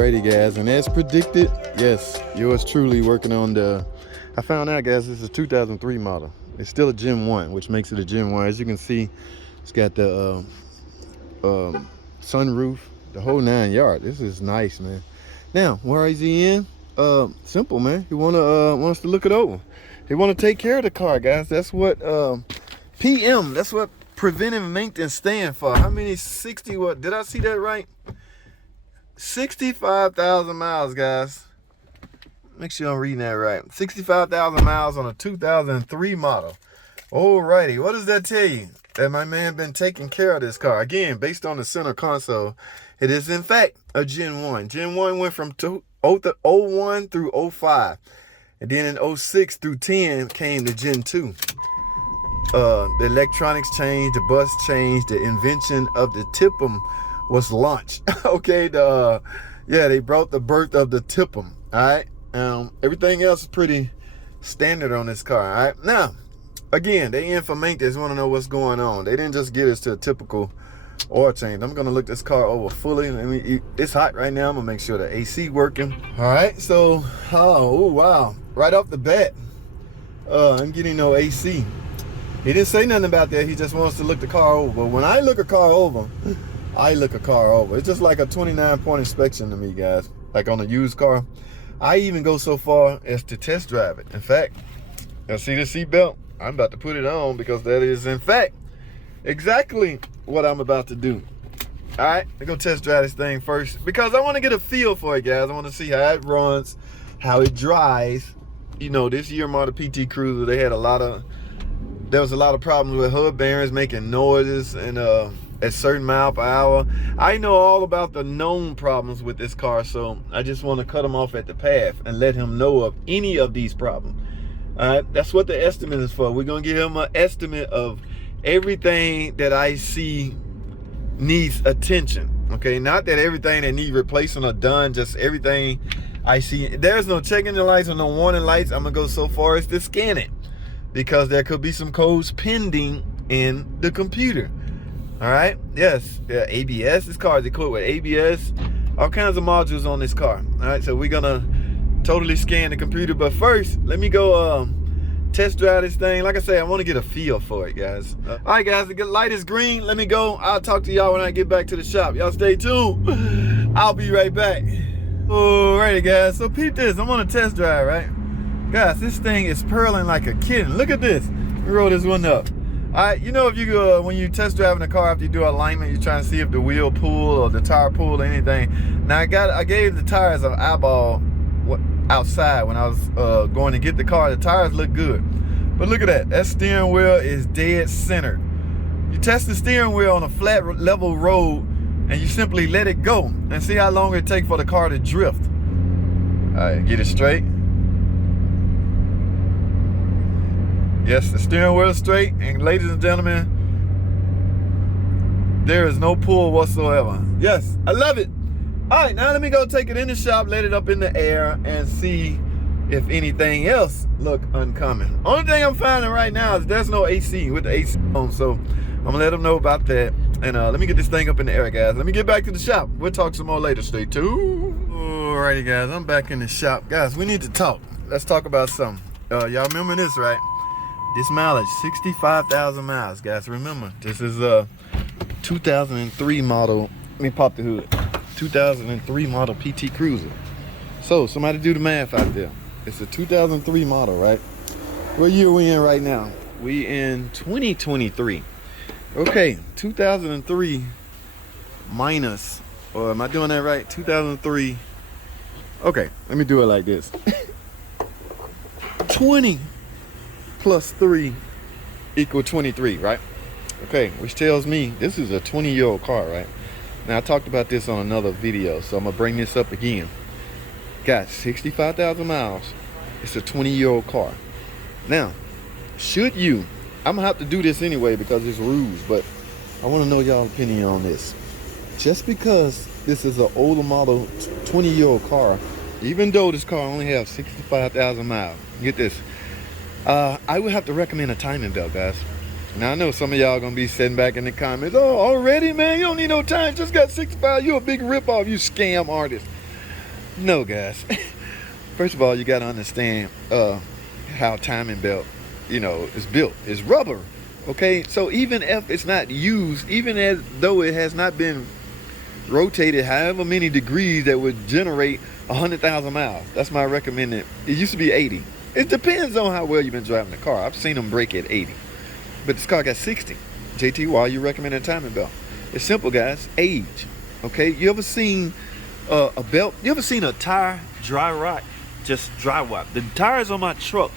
Alrighty guys, and as predicted, yes, yours truly working on the, I found out guys, this is a 2003 model. It's still a Gen 1, which makes it a Gen 1. As you can see, it's got the sunroof, the whole 9 yards. This is nice, man. Now, where is he in? Simple, man. He want us to look it over. He want to take care of the car, guys. That's what PM, that's what preventive maintenance stand for. How many 60, what, did I see that right? 65,000 miles, guys. Make sure I'm reading that right. 65,000 miles on a 2003 model. Alrighty, what does that tell you? That my man been taking care of this car. Again, based on the center console, it is in fact a Gen 1. Gen 1 went from 01 through 05. And then in 06 through 10 came the Gen 2. The electronics changed, the bus changed, the invention of the TIPM was launched. Okay, they brought the birth of the TIPM. All right, everything else is pretty standard on this car. All right, now again, they in for maintenance, want to know what's going on. They didn't just get us to a typical oil change. I'm gonna look this car over fully. It's hot right now. I'm gonna make sure the AC working. All right, so oh wow, right off the bat, I'm getting no AC. He didn't say nothing about that. He just wants to look the car over. But when I look a car over, I look a car over. It's just like a 29-point inspection to me, guys. Like on a used car. I even go so far as to test drive it. In fact, you see the seatbelt? I'm about to put it on because that is, in fact, exactly what I'm about to do. All right, let's go test drive this thing first because I want to get a feel for it, guys. I want to see how it runs, how it drives. You know, this year model PT Cruiser, there was a lot of problems with hub bearings making noises and at certain mile per hour. I know all about the known problems with this car, so I just want to cut him off at the path and let him know of any of these problems. All right, that's what the estimate is for. We're gonna give him an estimate of everything that I see needs attention. Okay, not that everything that needs replacing or done, just everything I see. There's no checking the lights or no warning lights. I'm gonna go so far as to scan it, because there could be some codes pending in the computer. All right, yes, ABS. This car is equipped with ABS, all kinds of modules on this car. All right, so we're gonna totally scan the computer, but first, let me go test drive this thing. Like I say, I want to get a feel for it, guys. All right, guys, the light is green. Let me go. I'll talk to y'all when I get back to the shop. Y'all stay tuned. I'll be right back. Alrighty, guys, so peep this. I'm on a test drive, right? Guys, this thing is purling like a kitten. Look at this. Let me roll this one up. All right, you know, if you go when you test driving a car after you do alignment, you're trying to see if the wheel pull or the tire pull or anything. Now I gave the tires an eyeball outside when I was going to get the car. The tires look good, but look at that. That steering wheel is dead centered. You test the steering wheel on a flat level road, and you simply let it go and see how long it takes for the car to drift. All right, get it straight. Yes, the steering wheel is straight, and ladies and gentlemen, there is no pull whatsoever. Yes, I love it. All right, now let me go take it in the shop, let it up in the air, and see if anything else look uncommon. Only thing I'm finding right now is there's no AC with the AC on, so I'm gonna let them know about that. And let me get this thing up in the air, guys. Let me get back to the shop. We'll talk some more later. Stay tuned. Alrighty, guys, I'm back in the shop. Guys, we need to talk. Let's talk about something. Y'all remember this, right? This mileage, 65,000 miles, guys. Remember, this is a 2003 model. Let me pop the hood. 2003 model PT Cruiser. So somebody do the math out there. It's a 2003 model, right? What year are we in right now? We in 2023. Okay, 2003 minus, or am I doing that right? 2003. Okay, let me do it like this. 20 plus 3 equal 23, right? Okay, which tells me this is a 20-year-old car, right? Now, I talked about this on another video, so I'm gonna bring this up again. Got 65,000 miles. It's a 20-year-old car. Now, should you, I'm gonna have to do this anyway because it's rules, but I wanna know y'all's opinion on this. Just because this is an older model, 20-year-old car, even though this car only has 65,000 miles, get this, I would have to recommend a timing belt, guys. Now, I know some of y'all gonna be sitting back in the comments, oh, already, man, you don't need no time, just got 65, you a big ripoff, you scam artist. No, guys. First of all, you got to understand how timing belt, is built. It's rubber. Okay, so even if it's not used, even as though it has not been rotated however many degrees that would generate 100,000 miles, that's my recommended. It used to be 80. It depends on how well you've been driving the car. I've seen them break at 80, but this car got 60. JT, why are you recommending a timing belt? It's simple, guys. Age. Okay, you ever seen a belt? You ever seen a tire dry rot? Just dry rot. The tires on my truck,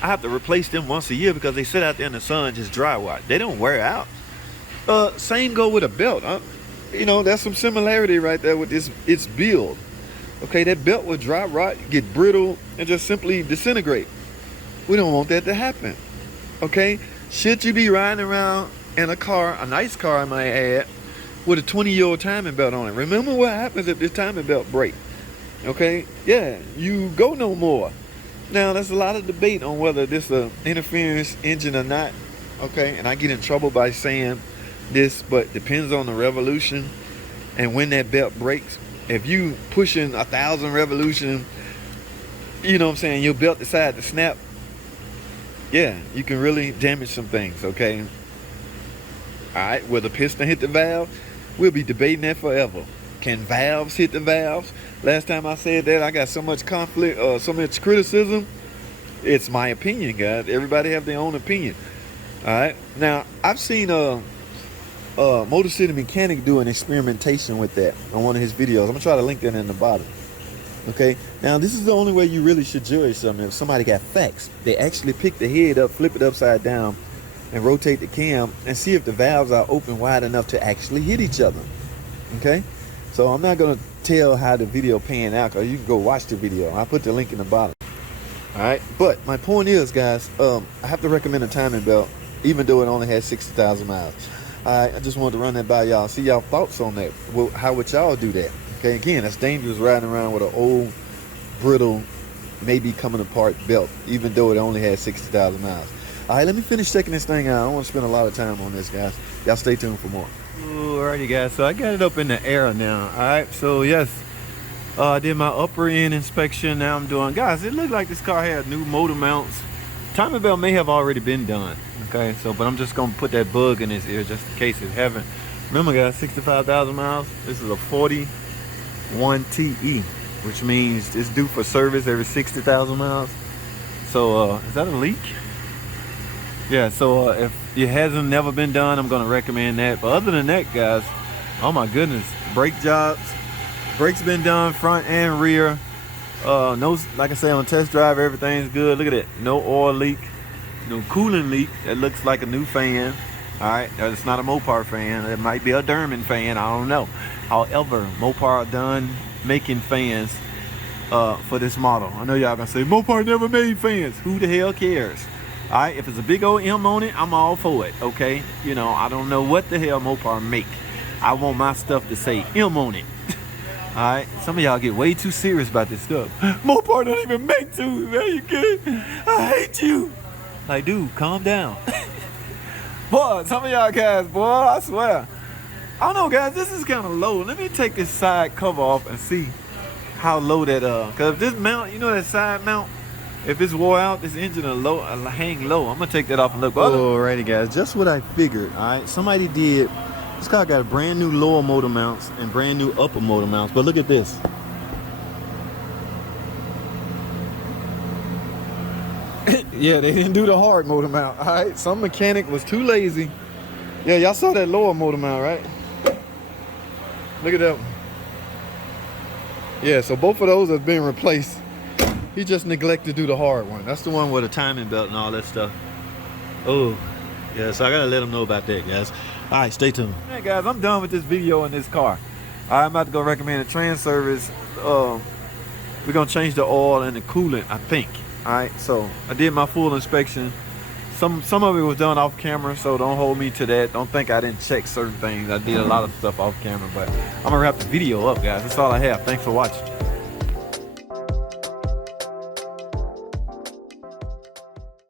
I have to replace them once a year because they sit out there in the sun just dry rot. They don't wear out. Same go with a belt. That's some similarity right there with its build. Okay, that belt will dry rot, get brittle, and just simply disintegrate. We don't want that to happen. Okay, should you be riding around in a car, a nice car I might add, with a 20-year-old timing belt on it? Remember what happens if this timing belt breaks. Okay, yeah, you go no more. Now, there's a lot of debate on whether this is an interference engine or not. Okay, and I get in trouble by saying this, but depends on the revolution and when that belt breaks. If you pushing 1,000 revolution, your belt decide to snap, yeah, you can really damage some things. Okay, all right, will the piston hit the valve? We'll be debating that forever. Can valves hit the valves? Last time I said that, I got so much conflict, so much criticism. It's my opinion, guys. Everybody have their own opinion. All right. Now, I've seen Motor City Mechanic do an experimentation with that on one of his videos. I'm gonna try to link that in the bottom. Okay. Now, this is the only way you really should judge something. If somebody got facts, they actually pick the head up, flip it upside down, and rotate the cam and see if the valves are open wide enough to actually hit each other. Okay. So I'm not going to tell how the video pan out, because you can go watch the video. I'll put the link in the bottom. All right. But my point is, guys, I have to recommend a timing belt, even though it only has 60,000 miles. I just wanted to run that by y'all. See y'all thoughts on that. Well, how would y'all do that? Okay. Again, that's dangerous riding around with an old, brittle, maybe coming apart belt, even though it only has 60,000 miles. All right. Let me finish checking this thing out. I don't want to spend a lot of time on this, guys. Y'all stay tuned for more. Alrighty, guys, so I got it up in the air now. Alright, so yes, I did my upper end inspection. Now I'm doing, guys, it looked like this car had new motor mounts. Timing belt may have already been done. Okay, so but I'm just gonna put that bug in his ear just in case it haven't. Remember, guys, 65,000 miles. This is a 41 TE, which means it's due for service every 60,000 miles. So is that a leak? Yeah, so if it hasn't never been done, I'm going to recommend that. But other than that, guys, oh my goodness, brake jobs, brakes been done front and rear. No, like I say, on a test drive, everything's good. Look at that, no oil leak, no coolant leak. That looks like a new fan. All right, it's not a Mopar fan. It might be a Derman fan. I don't know. However, Mopar done making fans for this model. I know y'all gonna say Mopar never made fans. Who the hell cares? All right, if it's a big old M on it, I'm all for it, okay? I don't know what the hell Mopar make. I want my stuff to say M on it. All right, some of y'all get way too serious about this stuff. Mopar don't even make tubes, man, you kidding? I hate you. Like, dude, calm down. Boy, some of y'all guys, boy, I swear. I don't know, guys, this is kind of low. Let me take this side cover off and see how low that, because this mount, that side mount, if it's wore out, this engine will hang low. I'm going to take that off and look. Alrighty, guys. Just what I figured. All right. Somebody did. This car got brand new lower motor mounts and brand new upper motor mounts. But look at this. Yeah, they didn't do the hard motor mount. All right. Some mechanic was too lazy. Yeah, y'all saw that lower motor mount, right? Look at that one. Yeah, so both of those have been replaced. He just neglected to do the hard one. That's the one with a timing belt and all that stuff. Oh, yeah, so I gotta let him know about that, guys. All right, stay tuned. Hey, guys, I'm done with this video in this car. I'm about to go recommend a trans service. We're gonna change the oil and the coolant, I think. All right, so I did my full inspection. Some of it was done off camera, so don't hold me to that. Don't think I didn't check certain things. I did a lot of stuff off camera, but I'm gonna wrap the video up, guys. That's all I have. Thanks for watching.